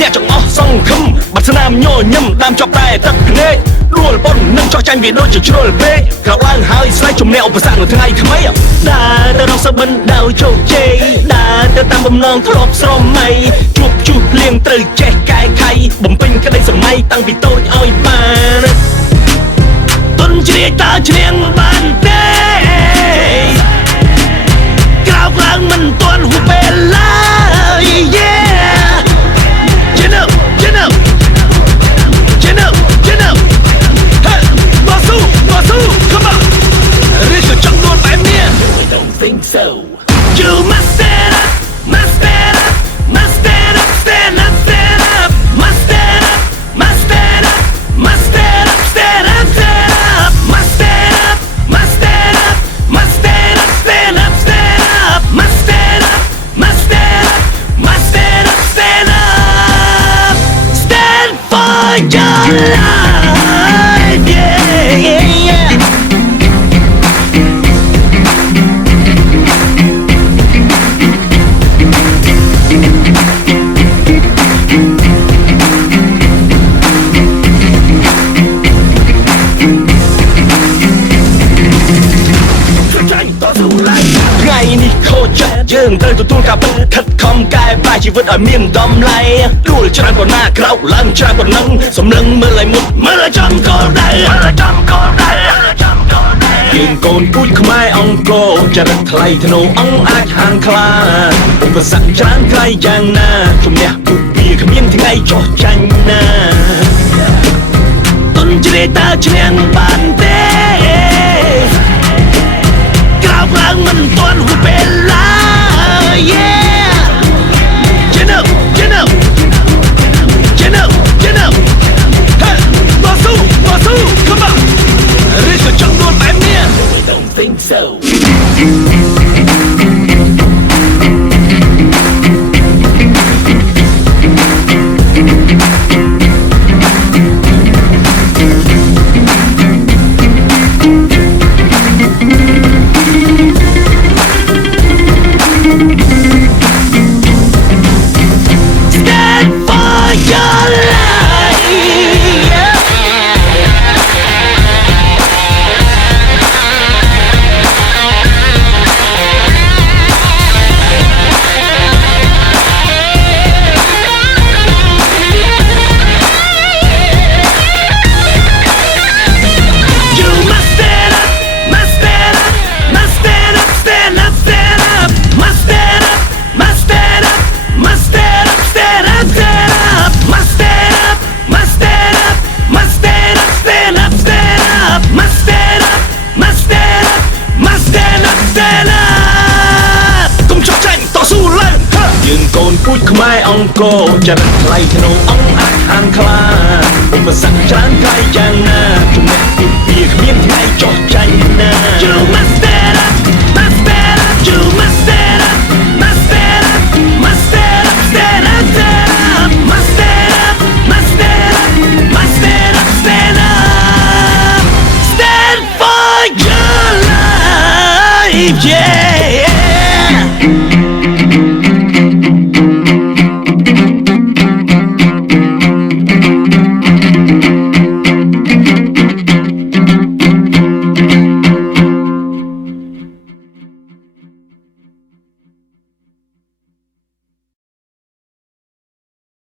អ្នកចង្អោះសង្ឃឹមបាត់ស្នាមញញឹមតាមចប់តែទឹកភ្នែកដួលប៉ុននឹងចោះចាញ់វាដូចជាជ្រុលពេកក្រោកឡើងហើយស្លេកជំនះឧបសគ្គនៅថ្ងៃថ្មីដើរទៅរកសបិនដៅជោគជ័យដើរទៅតាមបំណងធ្លាប់ស្រមៃជួបជុះលៀងត្រូវចេះកែខៃបំពេញក្តីសម័យតាំងពីតូចឲ្យបានទុនជ្រាយតើឈ្នះបានទេក្រោកឡើងមិនទាន់ហួសពេលឡើយ So you must stand up, must stand up, must stand up, stand up, stand up, must stand up, must stand up, must stand up, stand up, stand up, must stand up, must stand up, must stand up, stand up, stand up, must stand up, must stand up, must stand up, stand up, stand for your life, yeah, yeah, yeah. ថ្ងៃនេះខូចចិត្តយើងត្រូវទទួលការពិតខិតខំកែប្រែជីវិតឲ្យមានតម្លៃដួលច្រើនប៉ុណ្ណាក្រោកឡើងច្រើនប៉ុណ្ណឹងសម្លឹងមើលឲ្យមុតមើលឲ្យចំគោលដៅយើងកូនពូជខ្មែរអង្គរចរិតថ្លៃធ្នូអង្គអាចហានខ្លាឧបសគ្គច្រើនក្រៃយ៉ាងណាជំនះពុកវាគ្មានថ្ងៃចោះចាញ់ណាទុនជ្រាយតើឈ្នះបានទេក្រោកឡើងមិនទាន់ហួសពេលឡើយ yeah you know hey បោះស៊ូ come on ឬក៏ចង់ដួលបែបនេះ I don't think soយើងកូនពូជខ្មែរអង្គរចរិតថ្លៃធ្នូអង្គអាចហានខ្លាឧបសគ្គច្រើនក្រៃយ៉ាងណាជំនះពីវាគ្មានថ្ងៃចោះចាញ់ណា